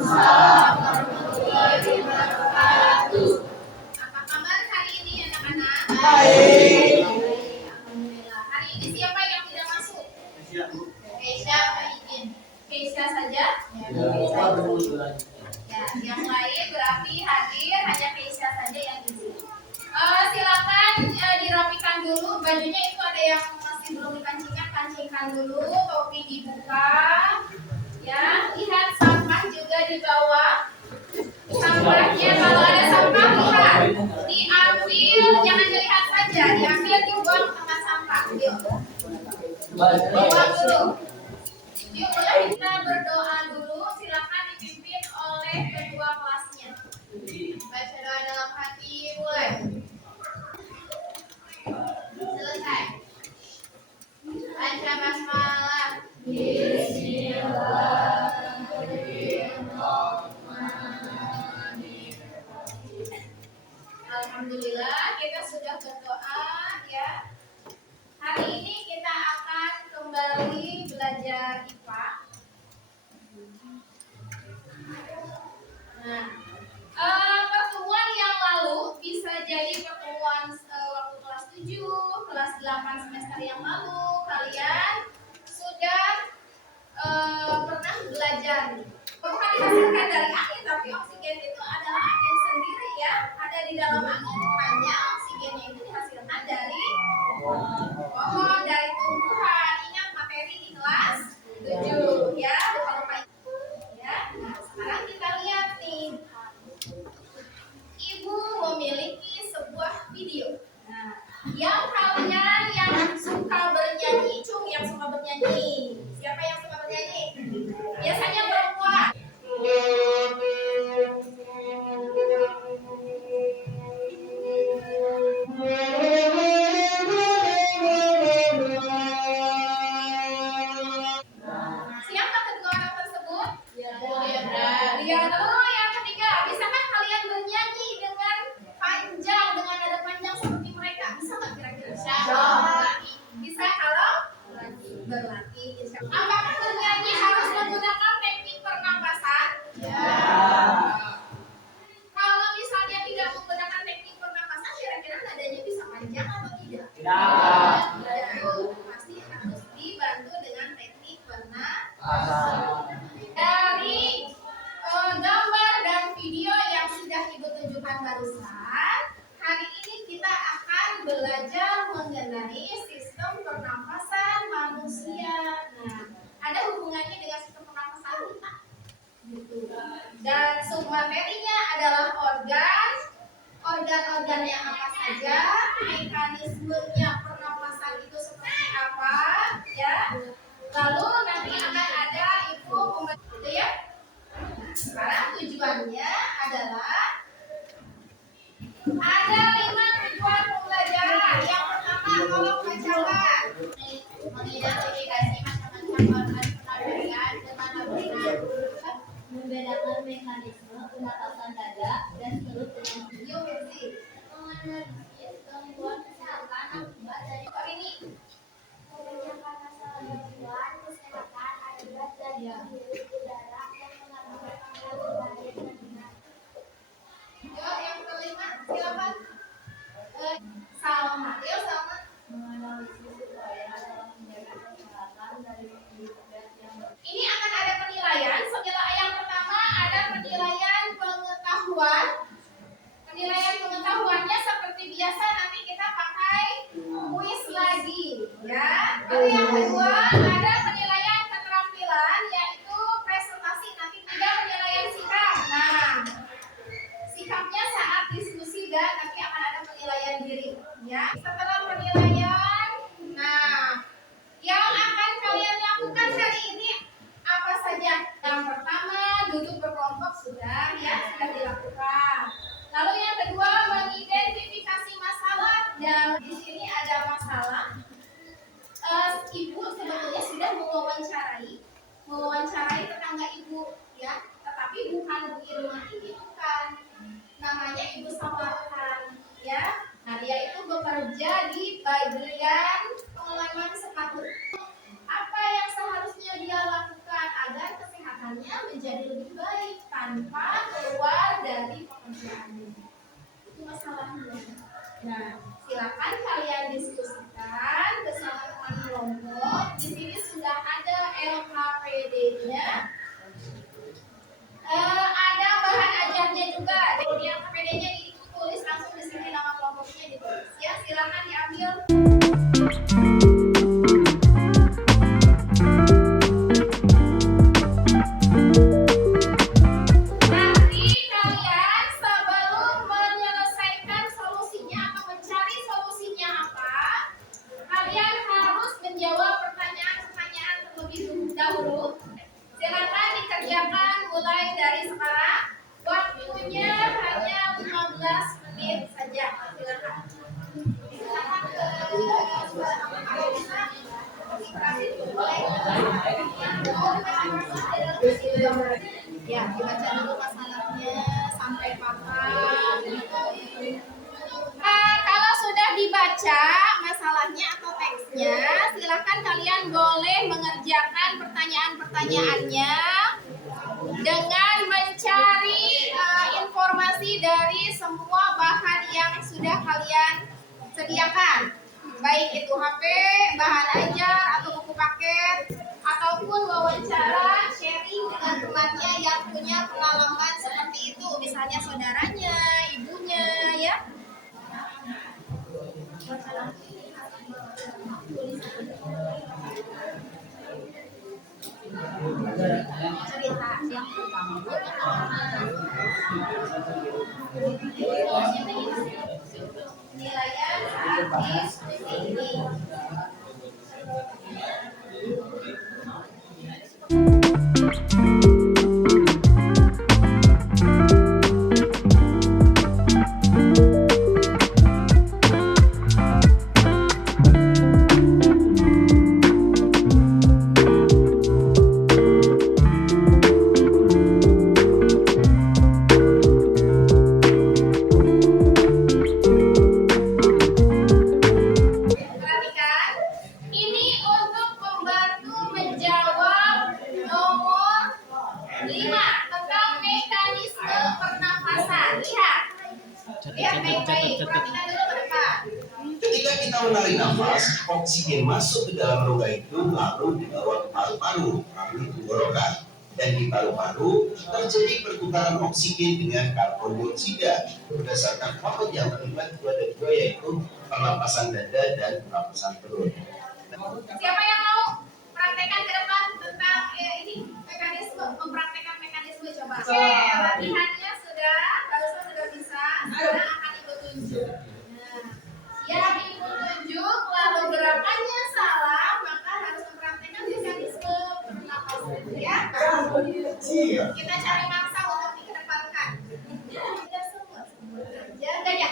warahmatullahi wabarakatuh. Apa kabar hari ini anak-anak? Baik. Alhamdulillah. Hari ini siapa yang tidak masuk? Keisha, Kak Izin. Keisha saja? Ya, yang lain berarti hadir, hanya Keisha saja yang izin. Silakan dirapikan dulu, bajunya itu ada yang masih belum dikancingkan, kancingkan dulu, topi dibuka. Ya, lihat sampah juga di bawah. Sampahnya kalau ada sampah lihat, diambil, jangan dilihat saja, diambil dibuang ke tempat sampah. Yuk, dibuang dulu. Yuk, boleh kita berdoa dulu. Silakan dipimpin oleh ketua kelasnya. Baca doa dalam hati, mulai. Selesai. Baca basmalah. Alhamdulillah kita sudah berdoa ya. Hari ini kita akan kembali belajar IPA. Nah, pertemuan yang lalu bisa jadi pertemuan waktu kelas 7, kelas 8 semester yang lalu kalian sudah pernah belajar. Bukan dihasilkan dari angin, tapi oksigen itu adalah angin sendiri ya. Ada di dalam angin, hanya oksigennya itu dihasilkan dari pohon, dari tumbuhan. Ingat materi di kelas 7 ya, bukan lupa ya. Nah, sekarang kita lihat nih. Ibu memiliki sebuah video. Nah, yang kalian yang suka bernyanyi, cung yang suka bernyanyi. Siapa yang suka bernyanyi? Biasanya perempuan. Siapa kedua orang tersebut? Lalu yang ketiga, bisakah kalian bernyanyi dengan panjang, dengan nada panjang seperti mereka? Bisa nggak kira-kira? Bisa kalau berlatih. Apakah bernyanyi harus menggunakan teknik pernapasan? Kalau misalnya tidak menggunakan teknik pernapasan, kira-kira nadanya bisa panjang atau tidak? Pasti harus dibantu dengan teknik pernapasan. Dari gambar dan video yang sudah Ibu tunjukkan barusan, hari ini kita akan belajar mengenai sistem pernapasan manusia. Nah, ada hubungannya dengan sistem pernapasan kita. Dan submaterinya adalah organ-organnya apa saja, mekanismenya pernapasan itu seperti apa, ya. Lalu nanti akan ada Ibu gitu ya. Sekarang tujuannya adalah ada 5 tujuan pembelajaran. Yang pertama, tolong bacakan. Mengidentifikasi macam-macam organ pernapasan dengan benar. Membedakan mekanisme pernapasan dada dan perut dengan Yuk, Mercy. menganalisis gangguan kesehatan akibat dari Ini memecahkan masalah gangguan kesehatan akibat dari polusi udara yang mengakibatkan berbahaya kandungan. yuk, yang kelima, silakan. Salma. Yuk, Salma. Menganalisis upaya dalam menjaga kesehatan dari penyebab yang Ini akan ada penilaian. Yang pertama ada penilaian pengetahuan. Penilaian pengetahuannya seperti biasa nanti kita pakai kuis lagi, ya. Lalu yang kedua ada penilaian keterampilan yaitu presentasi. Nanti 3 penilaian sikap. Nah, sikapnya saat diskusi dan nanti akan ada penilaian diri, ya. Setelah penilaian, nah, yang akan kalian lakukan hari ini apa saja? Yang pertama, duduk berkelompok sudah dilakukan. Lalu yang kedua, mengidentifikasi masalah. Dan di sini ada masalah. Ibu sebetulnya sudah mewawancarai tetangga ibu, ya. Tetapi bukan Bu Irma ini, bukan. Namanya Ibu Sawarkan, ya. Nah, dia itu bekerja di bagian pengolahan sepatu. Apa yang seharusnya dia lakukan agar kesehatannya menjadi menjadi lebih baik tanpa keluar dari pekerjaannya. Itu masalahnya. Nah, silakan kalian diskusikan bersama teman kelompok. Di sini sudah ada LKPD-nya. Ada bahan ajarnya juga. Kemudian LKPD-nya ditulis langsung di sini, nama kelompoknya ditulis. Ya, silakan diambil. Nanti kalian sebelum menyelesaikan solusinya atau mencari solusinya apa, kalian harus menjawab pertanyaan-pertanyaan terlebih dahulu. Silakan dikerjakan mulai dari sekarang. Waktunya hanya 15 menit saja. Silakan. Silakan ya, dibaca dulu masalahnya sampai paham. Kalau sudah dibaca masalahnya atau teksnya, silakan kalian boleh mengerjakan pertanyaan-pertanyaannya dengan mencari informasi dari semua bahan yang sudah kalian sediakan, baik itu HP, bahan ajar, atau buku paket, ataupun wawancara sharing dengan temannya yang punya pengalaman seperti itu, misalnya saudaranya, ibunya, ya. Cerita yang pertama. Penilaian artis ini. Perhatikan, ini untuk membantu menjawab nomor 5 tentang mekanisme pernapasan. Lihat baik-baik, perhatikan dulu ke depan. Ketika kita menarik nafas, oksigen masuk ke dalam rongga itu lalu dibawa ke paru-paru, melalui tenggorokan. Dan di paru-paru terjadi pertukaran oksigen dengan karbon dioksida. Berdasarkan faktor yang terlibat itu ada dua, yaitu pernapasan dada dan pernapasan perut. Siapa yang mau praktekkan ke depan tentang ini mekanisme, mempraktekkan mekanisme, coba. Oke, latihannya sudah, barusan sudah bisa. Sekarang akan ikut tunjuk. Nah, yang ikut tunjuk lalu gerakannya salah, maka harus mempraktekkan mekanisme pernapasan, ya. Kita cari mangsa untuk dikedepankan. Tidak semua, jaga ya.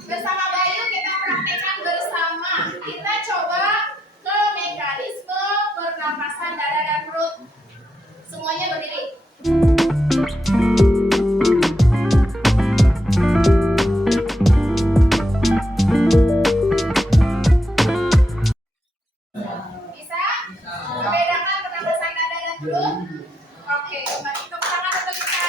Bersama Bayu kita praktekkan bersama. Kita coba ke mekanisme pernapasan dada dan perut. Semuanya berdiri. Bisa? Membedakan pernapasan dada dan perut? Oke, kembali tepuk tangan untuk kita.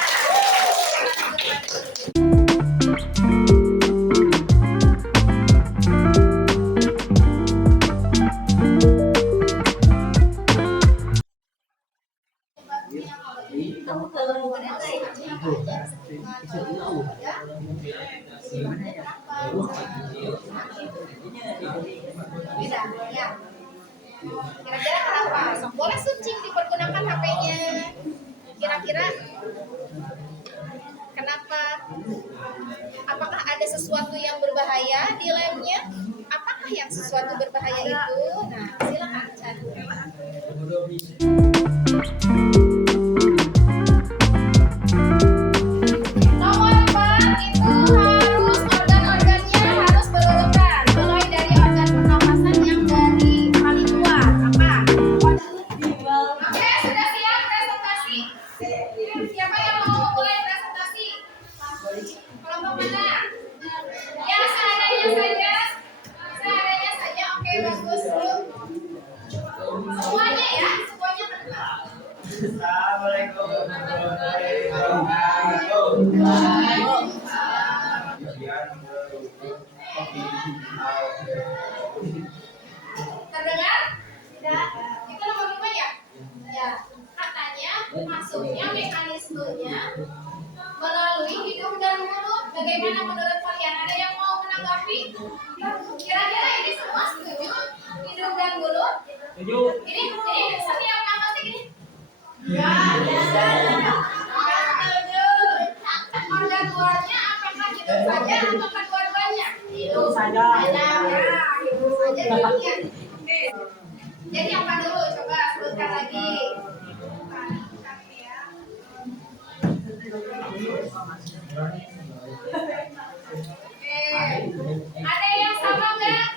Ya. Kira-kira kenapa? Boleh switching dipergunakan HP-nya. Kira-kira kenapa? Apakah ada sesuatu yang berbahaya di lemnya? Apakah yang sesuatu berbahaya itu? Nah, silakan cari. Nomor 4 itu harus organ-organnya harus berurutan. Mulai dari organ pernapasan yang dari paling luar. Apa? Oke, sudah siap presentasi? Siapa yang mau mulai presentasi? Kelompok mana? Yang seadanya Terdengar? Tidak. Itu nomor 5 ya? Ya. Katanya masuknya mekanismenya melalui hidung dan mulut. Bagaimana menurut kalian? Ada yang mau menanggapi? Kira-kira ini semua setuju? Hidung dan mulut? Setuju. Ini setiap nafas ini? Ya. Organ luarnya apakah hidung saja atau kedua-duanya? Hidung saja. Ya, hidung saja demikian. Oke. Jadi apa dulu? Coba sebutkan lagi. Oke. Ada yang sama nggak?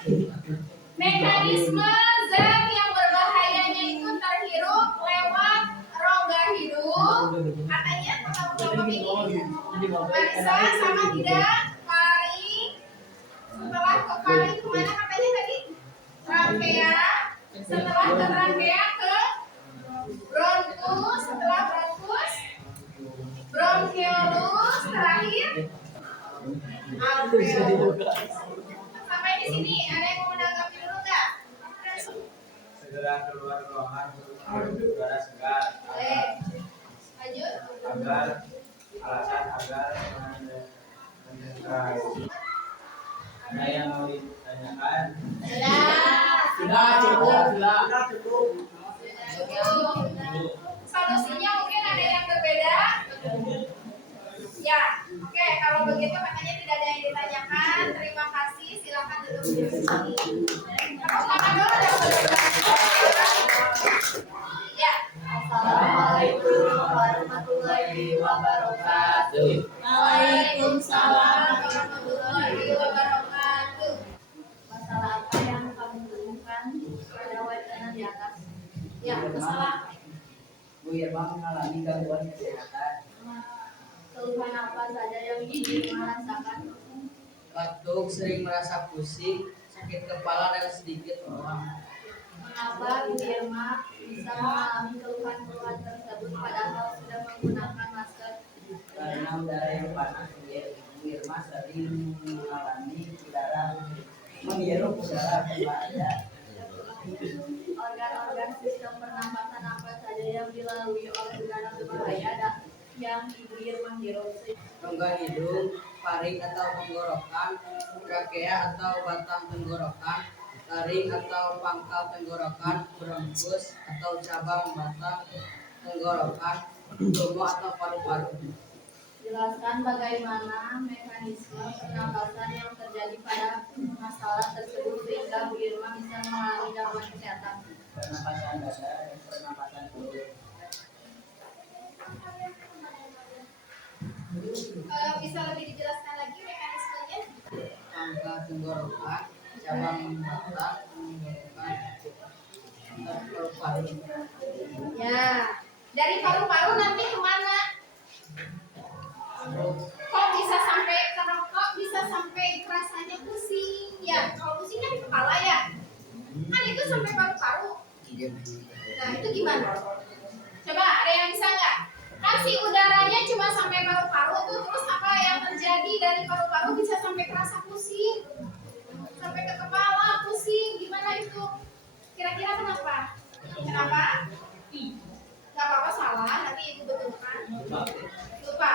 Mekanisme zat yang berbahayanya itu terhirup lewat rongga hidung. Katanya kelompok ini. Marisa sama tidak? Paring. Setelah ke paring kemana katanya tadi? Rangkea. Setelah ke rangkea ke bronkus. Setelah bronkus bronkiolus. Terakhir alveolus. Sampai di sini ada yang mau menanggapi dulu nggak? Segera keluar ruangan udara segar. Boleh. Lanjut. Agar alasan agar mendeteksi. Ada yang mau ditanyakan? Sudah. Sudah cukup. Solusinya mungkin ada yang berbeda. Ya, oke. Kalau begitu katanya tidak ada yang ditanyakan. Terima kasih. Silakan duduk di sini. Tepuk tangan dulu dong. Ya. Assalamualaikum warahmatullahi wabarakatuh. Waalaikumsalam warahmatullahi wabarakatuh. Masalah apa yang kamu temukan pada wacana di atas? Ya, masalah Bu Irma mengalami gangguan kesehatan. Keluhan apa saja yang Ibu rasakan? Batuk, sering merasa pusing, sakit kepala dan sedikit mual. Mengapa Bu Irma bisa mengalami keluhan-keluhan tersebut padahal sudah menggunakan masker? Karena udara yang panas, Bu Irma sering mengalami menghirup udara berbahaya. Organ-organ sistem pernapasan apa saja yang dilalui oleh udara berbahaya yang Ibu Irma hirup? Rongga hidung, paring atau tenggorokan, trakea atau batang tenggorokan, taring atau pangkal tenggorokan, bronkus atau cabang batang tenggorokan, tubuh atau paru-paru. Jelaskan bagaimana mekanisme pernapasan yang terjadi pada masalah tersebut sehingga Bu Irma bisa mengalami gangguan kesehatan. Pernapasan dada dan pernapasan perut. bisa lebih dijelaskan lagi mekanismenya? Pangkal tenggorokan, cabang batang tenggorokan, atau paru-paru. Ya, dari paru-paru nanti kemana? Kok bisa sampai rasanya pusing? Ya, kalau pusing kan di kepala ya. Kan itu sampai paru-paru. Nah, itu gimana? Coba ada yang bisa nggak? Kan si udaranya cuma sampai paru-paru tuh, terus apa yang terjadi dari paru-paru bisa sampai kerasa pusing? Sampai ke kepala pusing, gimana itu? Kira-kira kenapa? Kenapa? Gak apa-apa salah, nanti ibu betulkan. Lupa.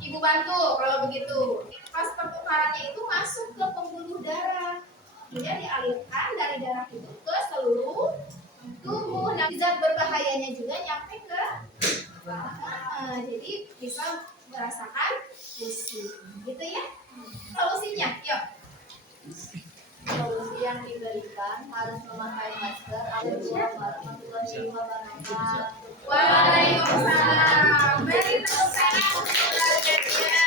Ibu bantu kalau begitu. Pas pertukarannya itu masuk ke pembuluh darah, kemudian dialirkan dari darah itu ke seluruh tubuh. Nah, zat berbahayanya juga nyampe ke jadi bisa merasakan pusing, gitu ya. Solusinya, yuk. Solusi yang diberikan harus memakai masker. Assalamualaikum warahmatullahi wabarakatuh. Waalaikumsalam. Beri tepuk tangan untuk targetnya.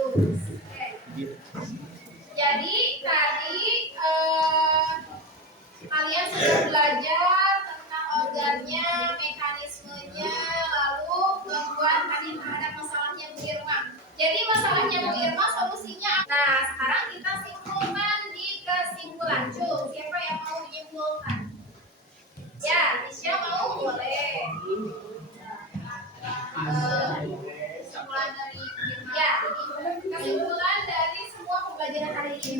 Oke. Jadi tadi kalian sudah belajar tentang organnya, mekanismenya, lalu gangguan tadi terhadap masalahnya Bu Irma. Jadi masalahnya Bu Irma solusinya. Nah, sekarang kita simpulkan di kesimpulan. Siapa yang mau menyimpulkan? Ya, Nisha mau boleh. Kesimpulan dari ya, kesimpulan dari semua pembelajaran pembelajaran hari ini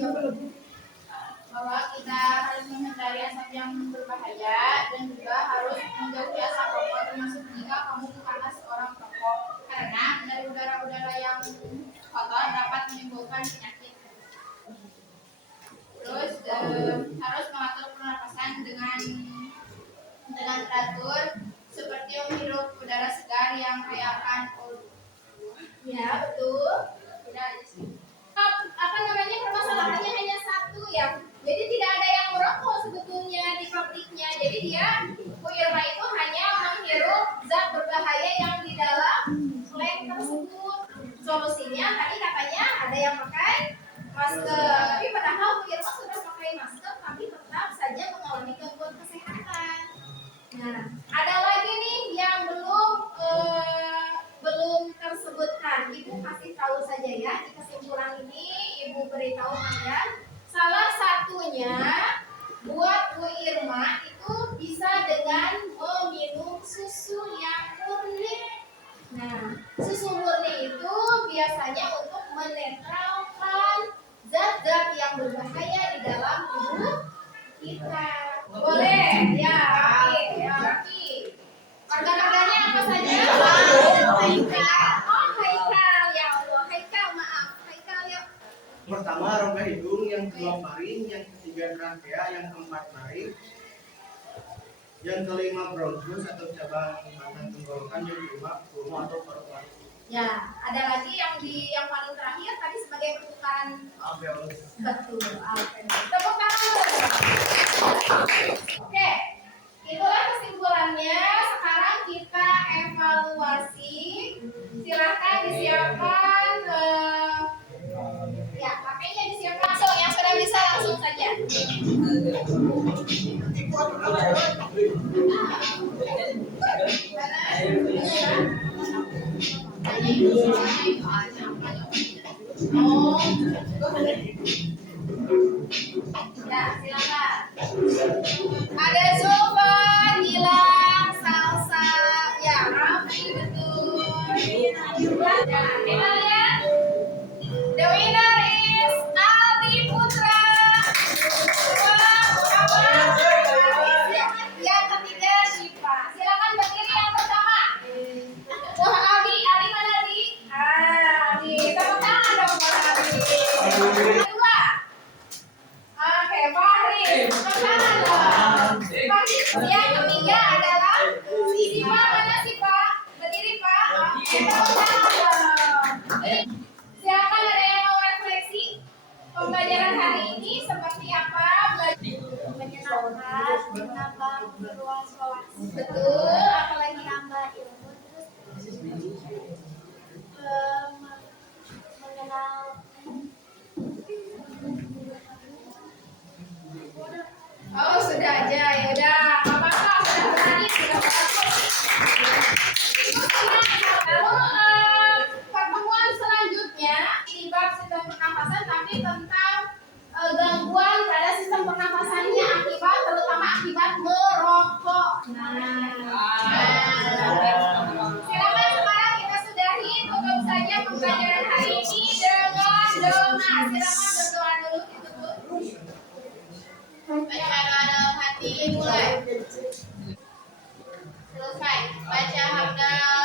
bahwa kita harus menghindari asap yang berbahaya dan juga harus menjauhi asap rokok, termasuk jika kamu bukanlah seorang perokok, karena dari udara-udara yang kotor dapat menimbulkan penyakit. Terus harus mengatur pernapasan dengan teratur, seperti menghirup udara segar yang kaya akan ya betul. Tidak aja sih. Apa namanya, permasalahannya hanya satu ya. Jadi tidak ada yang merokok sebetulnya di pabriknya. Jadi dia Bu Irma itu hanya menghirup zat berbahaya yang di dalam lem tersebut. Solusinya tadi katanya ada yang pakai masker. Tapi padahal Bu Irma sudah pakai masker, tapi tetap saja mengalami gangguan kesehatan. Nah, ada lagi nih yang belum tersebutkan. Ibu kasih tahu saja ya di kesimpulan ini. Ibu beritahu kalian salah satunya buat Bu Irma itu bisa dengan meminum susu yang murni. Nah, susu murni itu biasanya untuk menetralkan zat-zat yang berbahaya di dalam tubuh kita. Boleh ya, Rafi. Organ-organnya apa saja? Haikal. Oh, Haikal. Ya Allah, Haikal, maaf. Haikal ya. Pertama rongga hidung, yang kedua faring, yang ketiga trakea, yang keempat narik, yang kelima bronkus atau cabang batang tenggorokan, yang kelima pulmo atau paru-paru. Ya, ada lagi yang paling terakhir tadi sebagai pertukaran. Alveolus. Betul, alveolus. Tepuk tangan. Oke, itulah kesimpulannya. Sekarang kita evaluasi. Silahkan disiapkan. Ya, pakainya disiapkan langsung. Yang sudah bisa langsung saja. Oh, ya silakan. Ada Zumba, Gilang, Salsa, ya Raffi betul. Ya, kita lihat. The winner is Aldi Putra. Yang ketiga Syifa. Silakan berdiri yang pertama. Wah, Aldi mana Aldi? Aldi, tepuk tangan dong buat Aldi. Kedua. Oke, Fahri, tepuk tangan dong. Fahri, yang ketiga adalah Syifa. Mana Syifa? Berdiri Pak. Oke, tepuk tangan dong. Silakan, ada yang mau refleksi pembelajaran hari ini seperti apa? Menyenangkan, menambah luas wawasan. Betul, apalagi Menambah ilmu, terus mengenal oh sudah aja, ya udah, nggak apa-apa, sudah berani, sudah bagus. Lalu pertemuan selanjutnya di bab sistem pernapasan, tapi tentang gangguan pada sistem pernapasannya akibat, terutama akibat merokok. Silakan sekarang kita sudahi, tutup saja pembelajaran hari ini dengan doa. Silakan berdoa dulu, ditutup. Baca dalam hati, mulai. Selesai. Baca hamdal